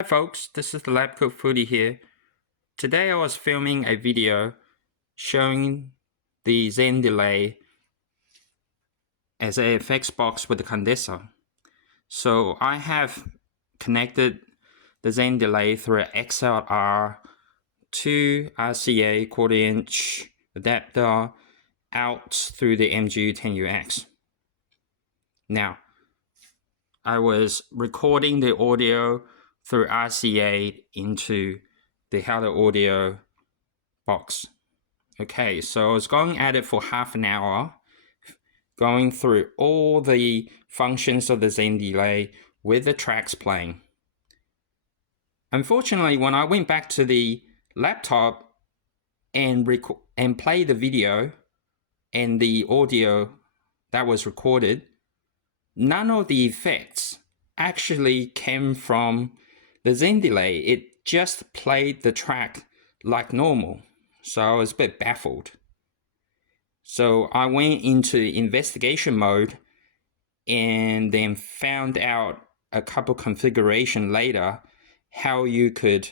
Hi folks, this is the Lab Coat Foodie here. Today I was filming a video showing the Zen Delay as a FX box with the Condesa. So I have connected the Zen Delay through an XLR to RCA quarter-inch adapter out through the MG10UX. Now, I was recording the audio through RCA into the Howler audio box. Okay, so I was going at it for half an hour, going through all the functions of the Zen Delay with the tracks playing. Unfortunately, when I went back to the laptop and play the video and the audio that was recorded, none of the effects actually came from the Zen Delay. It just played the track like normal. So I was a bit baffled. So I went into investigation mode and then found out a couple configuration later how you could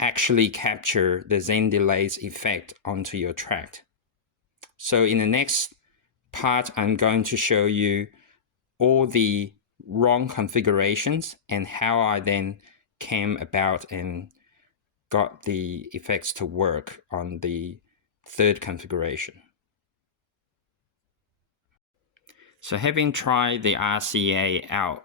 actually capture the Zen Delay's effect onto your track. So in the next part, I'm going to show you all the wrong configurations and how I then came about and got the effects to work on the third configuration. So having tried the RCA out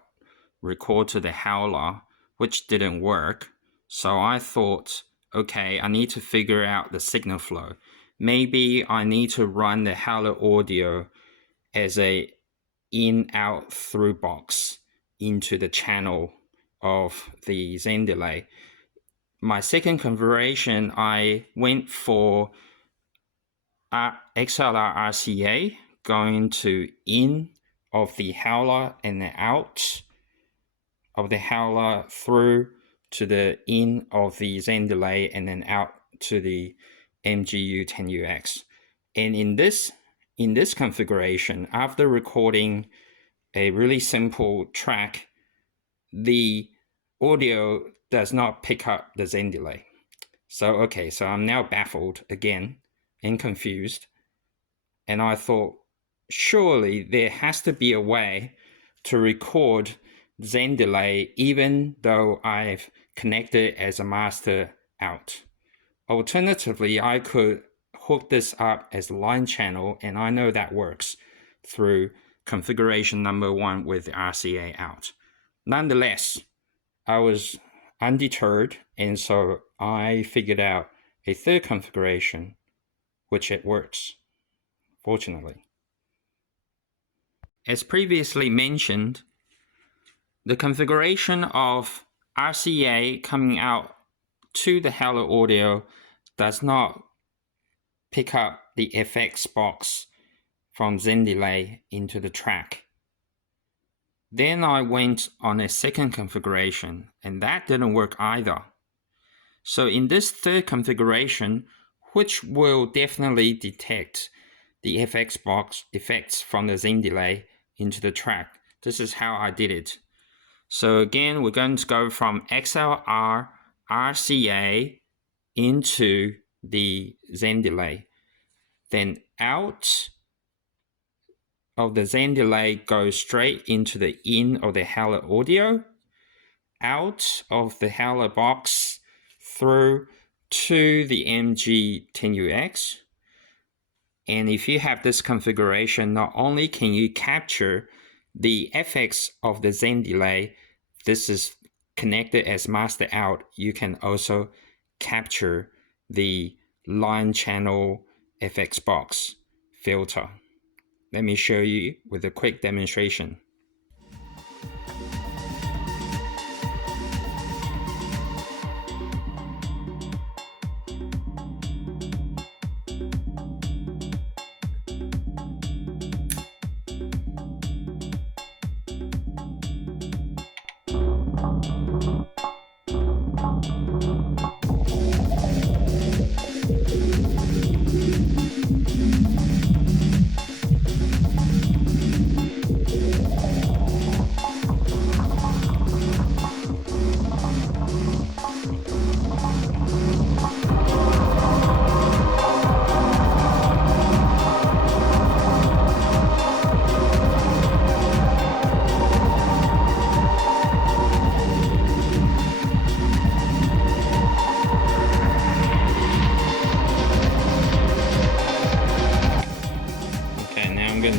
record to the Howler, which didn't work, so I thought, okay, I need to figure out the signal flow. Maybe I need to run the Howler audio as a in-out through box into the channel of the Zen Delay. My second configuration, I went for XLR RCA, going to in of the Howler and the out of the Howler through to the in of the Zen Delay and then out to the MG10UX. And in this configuration, after recording a really simple track, the audio does not pick up the Zen Delay. So, okay, so I'm now baffled again and confused. And I thought, surely there has to be a way to record Zen Delay even though I've connected as a master out. Alternatively, I could hook this up as a line channel, and I know that works through configuration number 1 with the RCA out. Nonetheless, I was undeterred, and so I figured out a third configuration, which it works, fortunately. As previously mentioned, the configuration of RCA coming out to the Howler audio does not pick up the FX box from Zen Delay into the track. Then I went on a second configuration, and that didn't work either. So in this third configuration, which will definitely detect the FX box effects from the Zen Delay into the track, this is how I did it. So again, we're going to go from XLR RCA into the Zen Delay. Then out of the Zen Delay goes straight into the in of the Howler audio, out of the Howler box through to the MG10UX. And if you have this configuration, not only can you capture the FX of the Zen Delay, this is connected as master out, you can also capture the line channel FX box filter. Let me show you with a quick demonstration.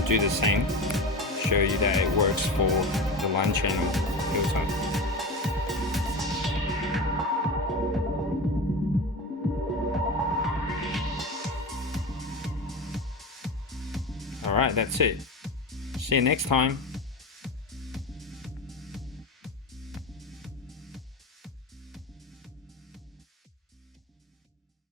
do the same, show you that it works for the line channel filter. Alright, that's it. See you next time.